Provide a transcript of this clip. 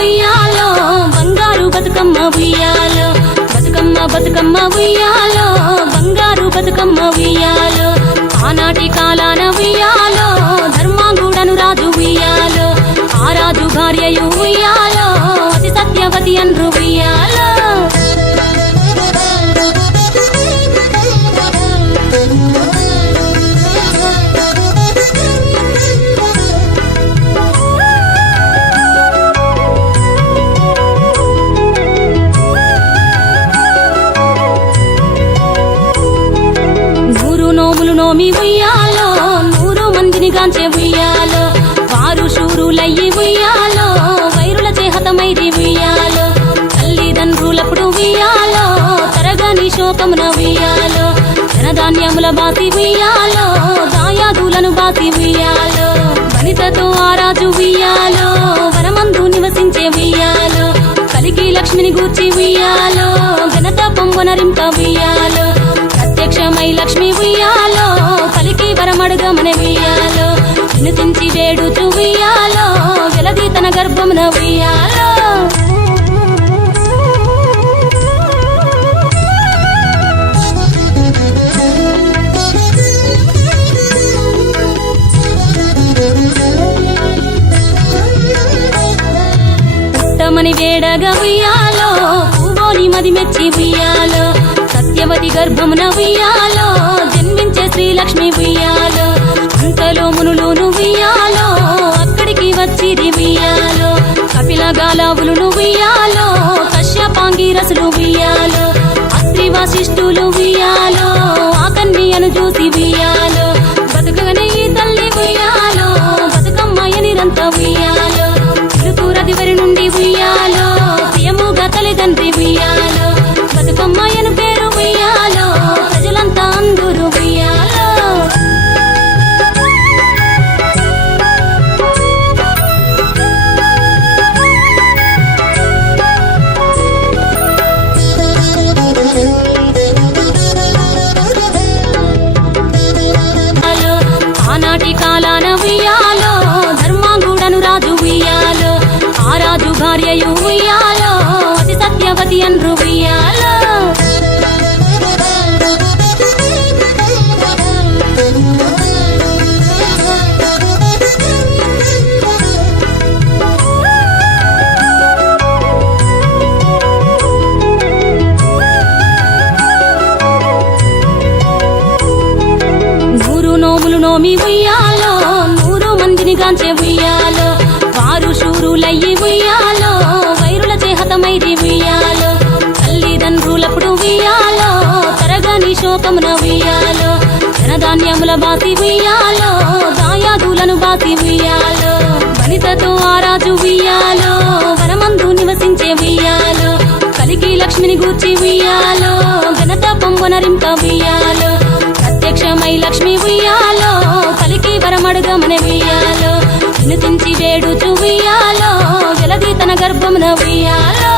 ఉయ్యాలో బంగారు బతుకమ్మ ఉయ్యాలో బతుకమ్మ బతుకమ్మ ఉయ్యాలో బంగారు బతుకమ్మ ఉయ్యాలో ఆనాటి కాలాన ఉయ్యాలో ధర్మాంగుడను రాజు ఉయ్యాలో ఆ రాజు భార్యయు ఉయ్యాలో అతి సత్యవతి అన్రు ఉయ్యాలో నోమి ఉయ్యాలో 100 మందిని గాంచే ఉయ్యాలో వారు శూరులయ్యి ఉయ్యాలో వైరుల చేహతమైరి ఉయ్యాలో తల్లిదండ్రులప్పుడు ఉయ్యాలో తరగని శోకమున ఉయ్యాలో ధనధాన్యముల బాసి ఉయ్యాలో దాయాదులను బాసి ఉయ్యాలో వనితతో ఆరాజు ఉయ్యాలో వనమందు నివసించే ఉయ్యాలో కలికి లక్ష్మిని గూర్చి ఉయ్యాలో ఘనత పొంగునరింప ఉయ్యాలో ప్రత్యక్షమై లక్ష్మి ఉయ్యాలో కలికి వరమడుగమని ఉయ్యాలో వినుతించి వేడుచు ఉయ్యాలో వెలది తన గర్భమున ఉయ్యాలో పుట్టమని వేడగా ఉయ్యాలో పువ్వోని మది మెచ్చి ఉయ్యాలో సత్యవతి గర్భమున ఉయ్యాలో జన్మించే శ్రీలక్ష్మి ఉయ్యాలో అంతలో మునులును ఉయ్యాలో అక్కడికి వచ్చిరి ఉయ్యాలో కపిల గాలావులు ఉయ్యాలో కశ్యపాంగిరసులు ఉయ్యాలో అత్రి వశిష్ఠులు ఉయ్యాలో ఆ కన్యను చూసి ఉయ్యాలో బతుకగనే ఈ తల్లి ఉయ్యాలో బతుకమ్మయ నిరంత ఉయ్యాలో తిరుతూరది వరి నుండి ఉయ్యాలో ప్రియముగా తల్లిదండ్రి ఉయ్యాలో బతుకమ్మయను పేరు ఉయ్యాలో ప్రజలంతా అందరూ ఉయ్యాలో ఆనాటి కాలాన ఉయ్యాలో ధర్మాంగుడను రాజు ఉయ్యాలో ఆ రాజు భార్యయు ఉయ్యాలో అతి సత్యవతి అన్రు ఉయ్యాలో నోమి ఉయ్యాలో 100 మందిని గాంచే ఉయ్యాలో వారు శూరులయ్యి ఉయ్యాలో వైరుల చేహతమైరి ఉయ్యాలో తల్లిదండ్రులప్పుడు ఉయ్యాలో తరగని శోకమున ఉయ్యాలో ధనధాన్యముల బాసి ఉయ్యాలో దాయాదులను బాసి ఉయ్యాలో వనితతో ఆరాజు ఉయ్యాలో వనమందు నివసించే ఉయ్యాలో కలికి లక్ష్మిని గూర్చి ఉయ్యాలో ఘనత పొంగునరింప ఉయ్యాలో ప్రత్యక్షమై లక్ష్మి ఉయ్యాలో కలికి వరమడుగమని ఉయ్యాలో వినుతించి వేడుచు ఉయ్యాలో వెలది తన గర్భమున ఉయ్యాలో